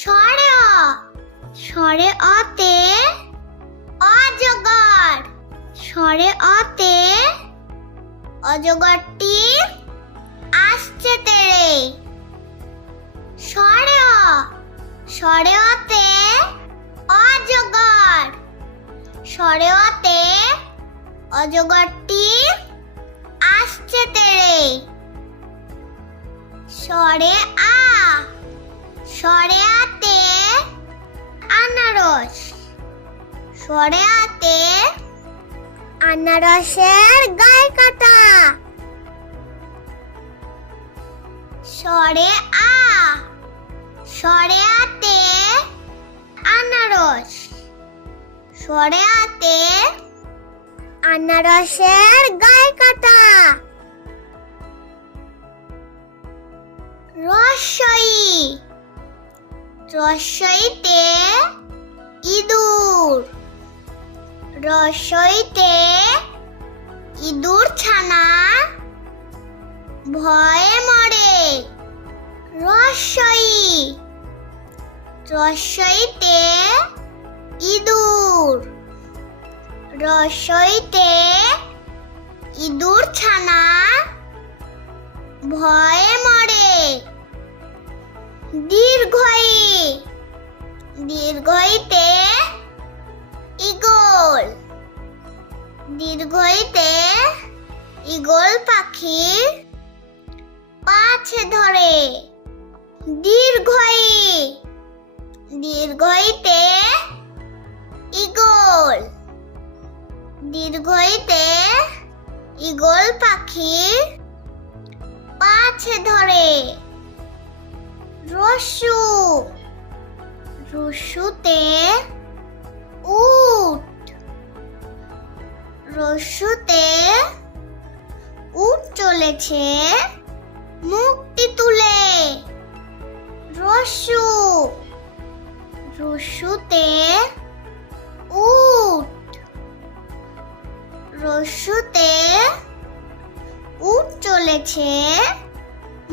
স্বরে অ, স্বরে অতে অজগর, স্বরে অতে অজগরটি আসছে তেড়ে। স্বরে অ, স্বরে অতে অজগর, স্বরে অতে অজগরটি আসছে তেড়ে। স্বরে আ, স্বরে আতে আনারস, স্বরে আতে আনারসের গায়ে কাটা। স্বরে আ, স্বরে আতে আনারস, স্বরে আতে আনারসের গায়ে কাটা। রস্বই, রস্বইতে ইঁদুর, রস্বইতে ইঁদুর ছানা ভয়ে মরে। রস্বই, রস্বইতে ইঁদুর, রস্বইতে ইঁদুর ছানা ভয়ে মরে। দীর্ঘই, দীর্ঘইতে ঈগল, দীর্ঘইতে ঈগল পাখি পাছে ধরে। দীর্ঘই, দীর্ঘইতে ঈগল, দীর্ঘইতে ঈগল পাখি পাছে ধরে। রস্যু, রস্যুতে উট, রস্যুতে উট চলেছে মুখটি তুলে। রস্যু, রস্যুতে উট, রস্যুতে উট চলেছে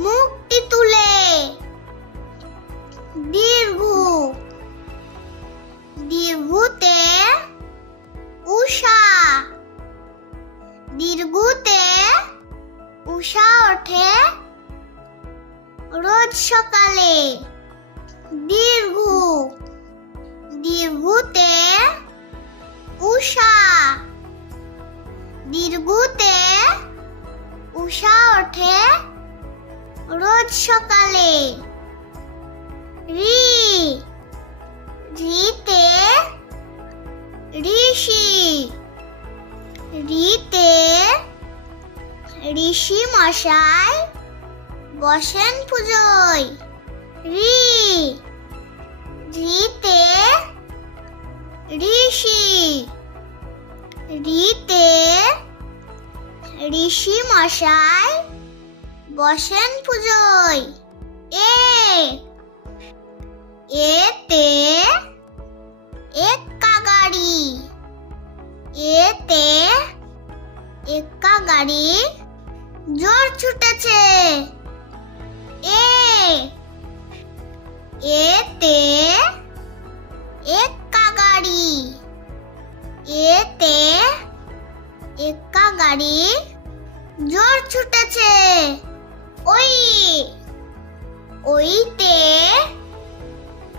মুখটি তুলে। দীর্ঘ, দীর্ঘতে উষা, দীর্ঘতে উষা ওঠে রোজ সকালে। দীর্ঘ, দীর্ঘতে উষা, দীর্ঘতে উষা ওঠে রোজ সকালে। রি, রিতে ঋষি, রিতে ঋষি মশাই বসেন পুজোয়। রি, রিতে ঋষি, রিতে ঋষি মশাই বসেন পুজোয়। এ, এতে এক্কা গাড়ি, এতে এক্কা গাড়ি জোর ছুটেছে। এ, এতে এক্কা গাড়ি, এতে এক্কা গাড়ি জোর ছুটেছে। ওই, ওইতে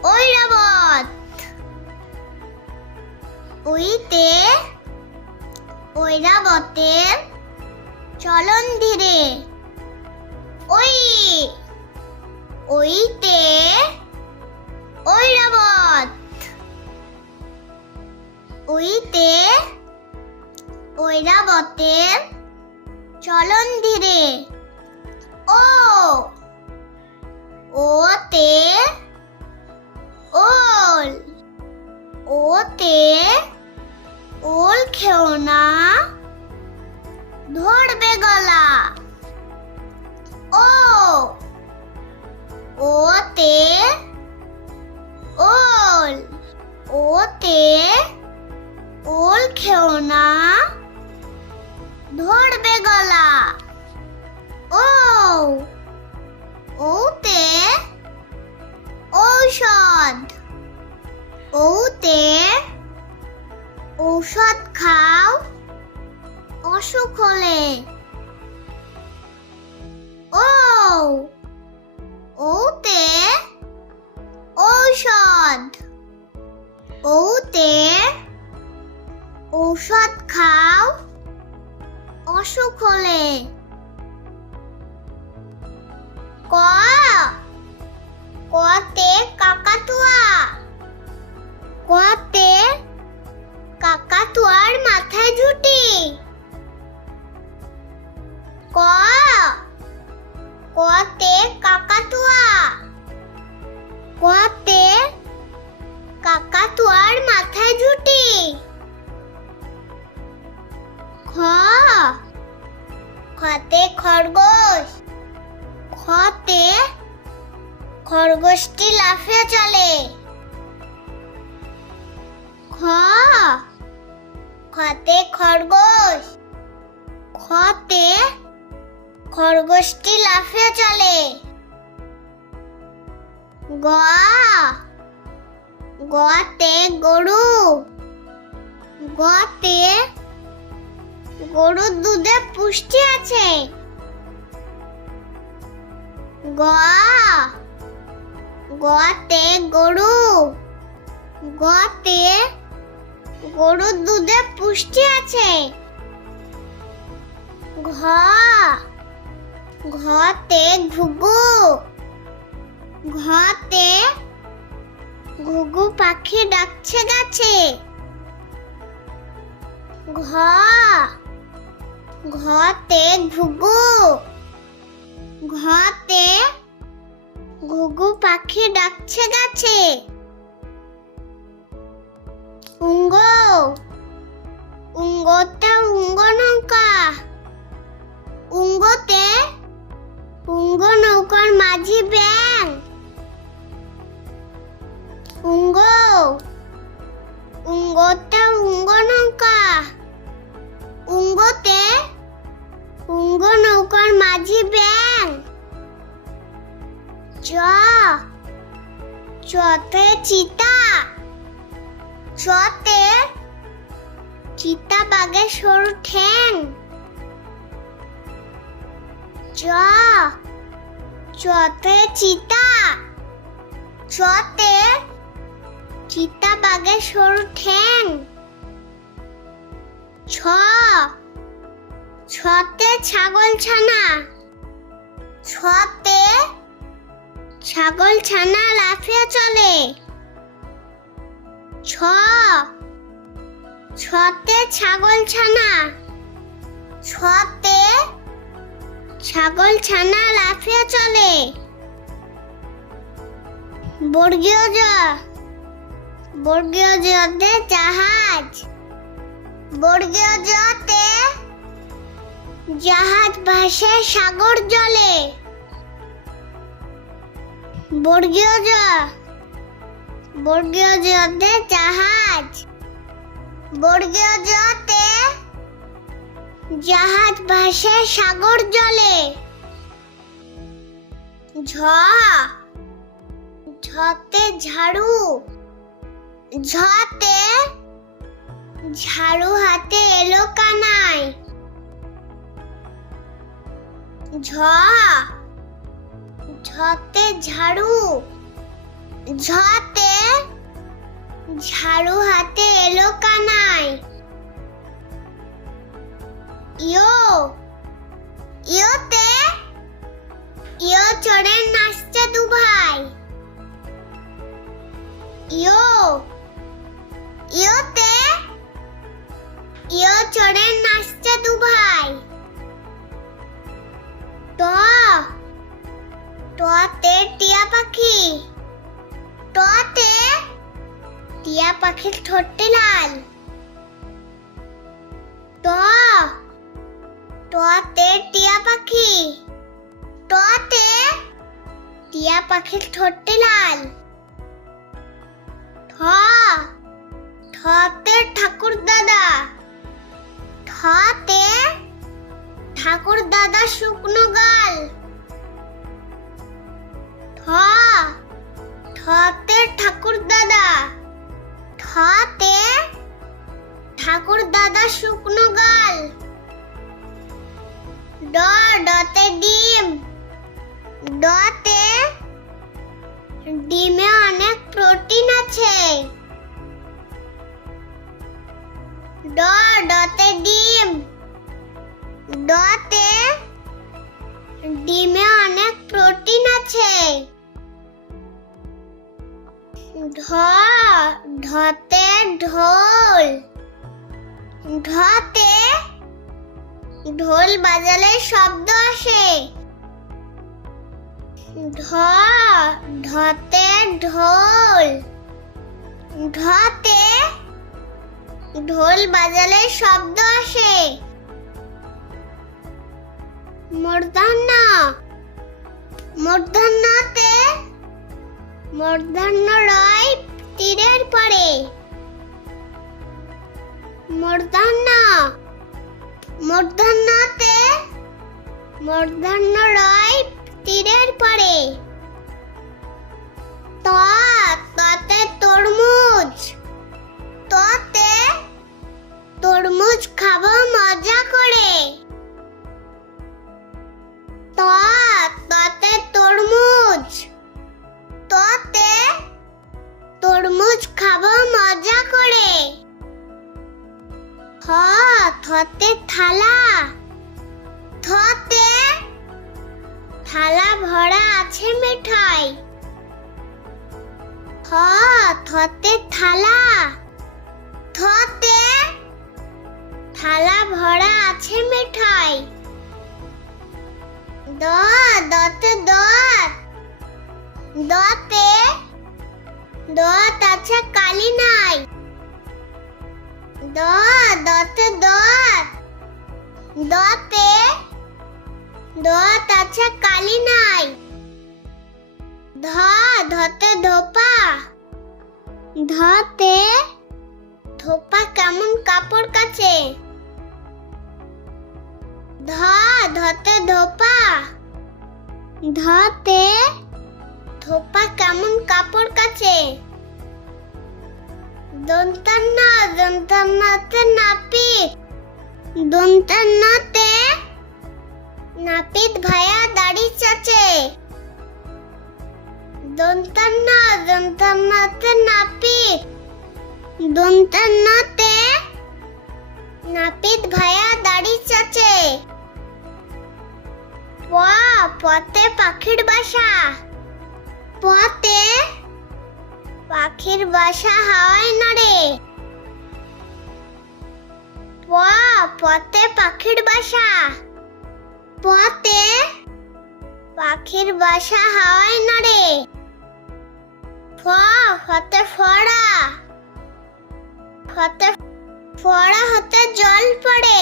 ঐরাবত, ওইতে ঐরাবতের চলন ধীরে। ওই, ওইতে ঐরাবত, ওইতে ঐরাবতের চলন ধীরে। ও, ওতে ওল, ওতে ওল খেও না ধরবে গলা। ও, ওতে ওল, ওতে ওল খেও না ধরবে গলা। ও, ওতে ঔষধ, ওতে ঔষধ খাও অসুখ হলে। ও ওতে ঔষধ। ওতে ঔষধ খাও অসুখ হলে। ক কতে কাকাতুয়া। কতে কাকাতুয়ার মাথায় ঝুঁটি। ক কতে কাকাতুয়া। কতে কাকাতুয়ার মাথায় ঝুঁটি। খ খতে খরগোশ। খতে খরগোশটি লাফিয়ে চলে। খ খতে খরগোশ। খতে খরগোশটি লাফিয়ে চলে। গ গতে গরু। গতে গরুর দুধে পুষ্টি আছে। গ গতে গরু। গতে গরুর দুধে পুষ্টি আছে। ঘ ঘতে ঘুঘু। ঘতে ঘুঘু পাখি ডাকছে গাছে। ঘ ঘতে ঘুঘু। ঘতে ঘুঘু পাখি ডাকছে গাছে। উঙ্গ উঙ্গতে উঙ্গ নৌকা। উঙ্গতে উঙ্গ নৌকার মাঝি ব্যাং। উঙ্গ উঙ্গতে উঙ্গ নৌকা। উঙ্গতে উঙ্গ নৌকার মাঝি ব্যাং। চ চতে চিতা। চতে চিতা বাঘের সরু ঠ্যাং। চ চতে চিতা। চতে চিতা বাঘের সরু ঠ্যাং। ছ ছতে ছাগল ছানা। ছতে ছাগল ছানা লাফিয়ে চলে। ছ ছতে ছাগল ছানা। ছতে ছাগল ছানা লাফিয়ে চলে। বর্গীয় জ বর্গীয় জতে জাহাজ। বর্গীয় জতে জাহাজ ভাসে সাগর জলে। বর্গীয় জ বর্গীয় জতে জাহাজ। বর্গীয় জতে জাহাজ ভাসে সাগর জলে। ঝ ঝতে ঝাড়ু। ঝতে ঝাড়ু হাতে এলো কানাই। ঝ ঝতে ঝাড়ু। ঝতে ঝাড়ু হাতে এলো কানাই। ইয়ো ইয়োতে ইয়ো চড়ে নাচছে দু ভাই। ইয়ো ইয়োতে ইয়ো চড়ে নাচছে দু ভাই। ট টতে টিয়া পাখি। টতে টিয়া পাখির ঠোঁটটি লাল। ট টতে টিয়া পাখি। টতে টিয়া পাখির ঠোঁটটি লাল। ঠ ঠতে ঠাকুর দাদা। ঠতে ঠাকুর দাদা শুকনো গাল। ঠ ঠতে ঠাকুর দাদা। ঠ ঠতে ঠাকুর দাদা শুকনো গাল। ডতে ডিম। ডতে ডিমে অনেক প্রোটিন আছে। ডতে ডিম। ডতে ডিমে অনেক প্রোটিন আছে। ঢতে ঢোল। ঢতে ঢোল বাজালে শব্দ আসে। ঢতে ঢোল। ঢতে ঢোল বাজালে শব্দ আসে। মূর্ধন্য। মূর্ধন্যতে মূর্ধন্য রয় তীরের পরে। মূর্ধন্য। মূর্ধন্যতে মূর্ধন্য রয় তীরের পরে। ততে তরমুজ। ততে তরমুজ খাবো মজা করে। ততে তরমুজ। ততে তরমুজ খাবো মজা করে। থতে থালা। থতে থালা ভরা আছে মিঠাই। থতে থালা। থতে থালা ভরা আছে মিঠাই। দতে দত। দতে দত আছে কালি নাই। দতে দত। দতে দত আছে কালি নাই। ধতে ধোপা। ধতে ধোপা কেমন কাপড় কাচে। ধতে ধোপা। ধতে ধোপা কেমন কাপড় কাচে। দন্তান্ন। দন্তান্নতে নাপিত। দন্তান্নতে নাপিত ভায়া দাড়ি চাচে। দন্তান্ন। দন্তান্নতে নাপিত। দন্তান্নতে নাপিত ভায়া দাড়ি চাচে। পতে পাখির বাসা। পতে পাখির বাসা হাওয়ায় নাড়ে। পতে পাখির বাসা। পতে পাখির বাসা হাওয়ায় নাড়ে। ফতে ফড়া। ফতে ফড়া হতে জল পড়ে।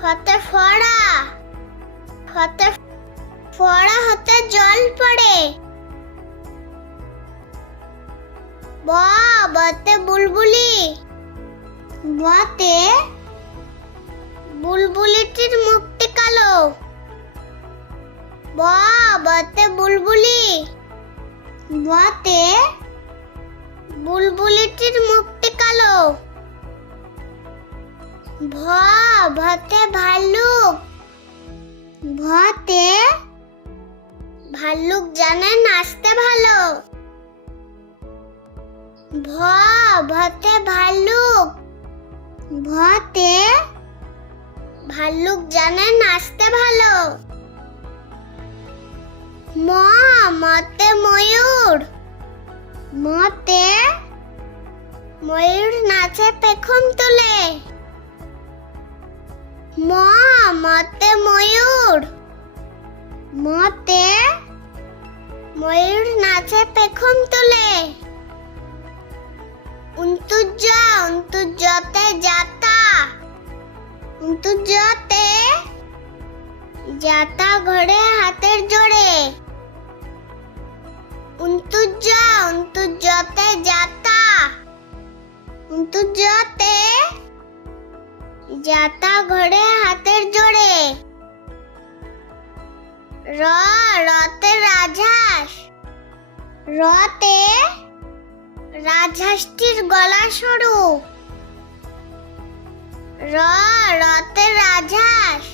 ফতে ফড়া। ফতে ফড়া হতে জল পড়ে। বতে বুলবুলি। বতে বুলবুলিটির মুখটি কালো। বতে বুলবুলি। বতে বুলবুলিটির মুখটি কালো। ভতে ভাল্লুক। ভতে ভাল্লুক জানে নাচতে ভালো। ভতে ভাল্লুক। ভতে ভাল্লুক জানে নাচতে ভালো। মতে ময়ূর। মতে ময়ূর নাচে পেখম তুলে। মতে ময়ূর। মতে ময়ূর নাচে পেখম তুলে। অন্তুজতে যাতা। অন্তুজতে যাতা ঘোড়ে হাতের জোড়ে। অন্তুজতে যাতা। অন্তুজতে যাতা ঘোড়ে হাতের জোড়ে। রতে রাজহাঁস। রতে রাজহাঁসটির গলা সরু। রতে রাজহাঁস।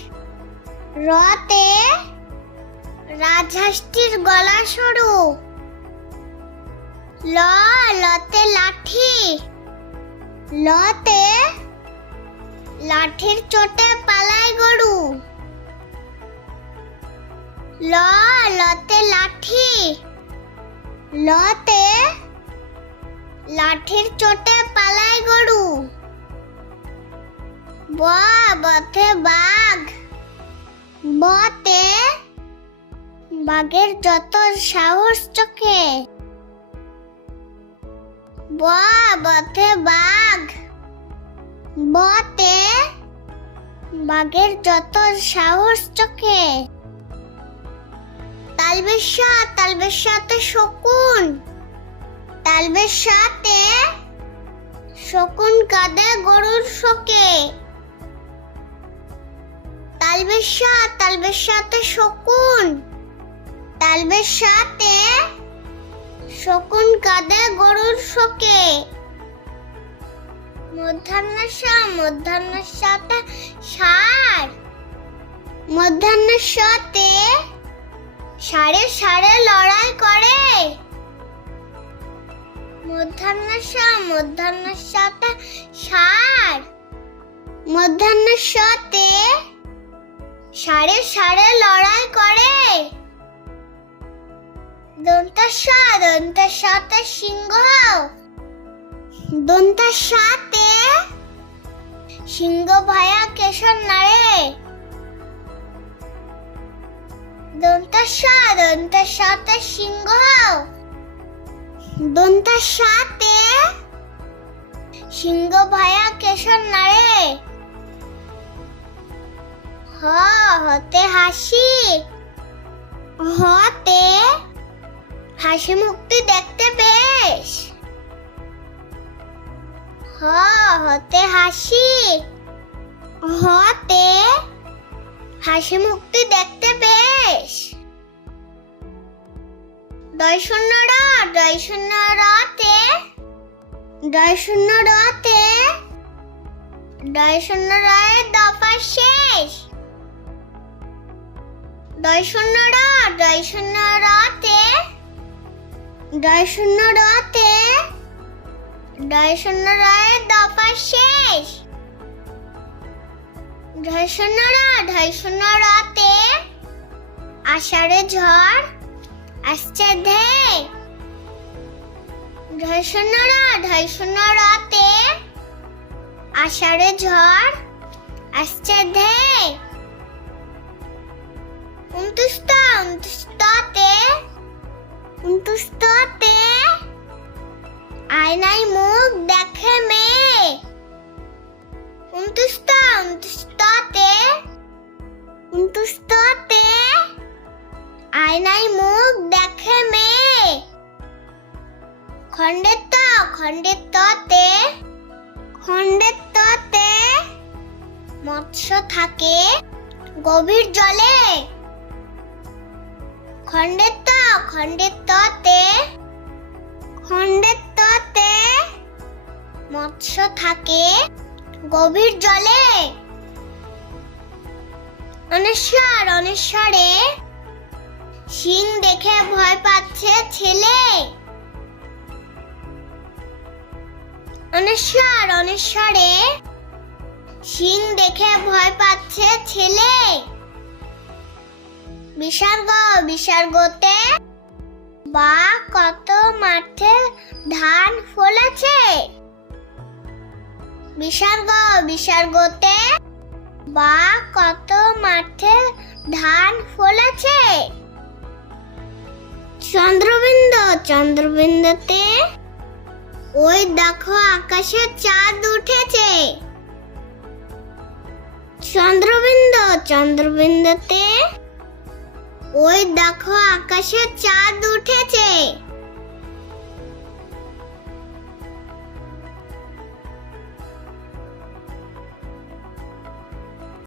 রতে রাজহাঁসটির গলা সরু। লতে লাঠি। লতে লাঠির চোটে পালায় গরু। লতে লাঠি। লতে লাঠির চোটে পালায় গরু। বতে বাঘ। বতে বাঘের যত সাহস চোখে। বতে বাঘ। বতে বাঘের যত সাহস চোখে। তালবের সাথে শকুন। তালবের সাথে শকুন কাঁদে গরুর শোকে। তালবের সাথে শকুন। তালবের সাথে শকুন কাঁদে গরুর শোকে। মধ্যাহ্নের সাথে ষাঁড়। মধ্যাহ্নের সাথে ষাঁড়ে লড়াই করে। মধ্যাহ্নের সাথে ষাঁড়। মধ্যাহ্নের সাথে ষাঁড়ে লড়াই করে। দন্তের সাথে সিংহ। দন্তের সাথে সিংহ ভায়া কেশর নাড়ে। দন্তের সাথে সিংহ। দন্তের সাথে সিংহ ভায়া কেশর নাড়ে। হতে হাসি। হতে হাসি মুক্তি দেখতে বেশ। হতে হাসি। হতে হাসি মুক্তি দেখতে বেশ। রতে রয়ের দফা শেষ। রতে রয়ের দফা শেষ। রতে আষাঢ়ে ঝড় আসছে ধেয়ে। রতে আষাঢ়ে ঝড় আসছে ধেয়ে। 29 আয়নায় মুখ দেখে মেয়ে। 29 আয়নায় মুখ দেখে মেয়ে। খণ্ডের ততে মৎস্য থাকে গভীর জলে। খণ্ডের ততে মৎস্য থাকে গভীর জলে। অনেশ্বরে সিং দেখে ভয় পাচ্ছে ছেলে। অনেশ্বরে সিং দেখে ভয় পাচ্ছে ছেলে। বিসর্গতে বা কত মাঠে ধান ফলেছে। বিসর্গতে বা কত মাঠে ধান ফলেছে। চন্দ্রবিন্দুতে ওই দেখো আকাশে চাঁদ উঠেছে। চন্দ্রবিন্দুতে ওই দেখো আকাশে চাঁদ উঠেছে।